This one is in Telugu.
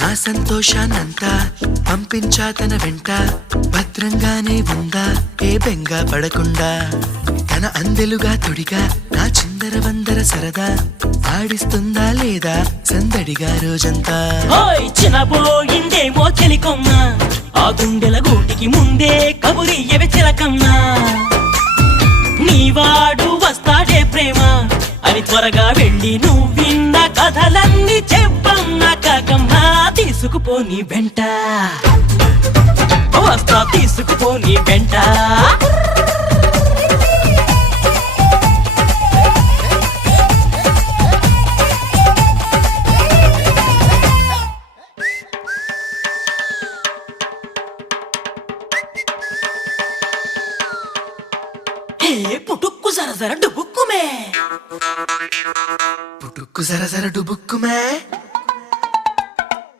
నా సంతోషాన్నంతా పంపించా తన వెంట, భద్రంగానే ఉందా ఏ బెంగ పడకుండా. తన అందెలుగా తొడిగా నా చిందర వందర సరదా, ఆడిస్తుందా లేదా సందడిగా రోజంతా. చిన్నబోయిందేమో చెలికొమ్మ, ఆ గుండెల గూటికి ముందే కబురియవే చిలకమ్మా. నీవాడు వస్తాడే ప్రేమ అని త్వరగా వెళ్ళి నువ్విన్న కథలన్నీ చెప్పమ్మా కాకమ్మా. తీసుకుపోని వెంట వస్తా, తీసుకుపోని వెంట. పుటుక్కు జర జర డుబుక్కుమే, పుటుక్కు జర జర డుబుక్కుమే.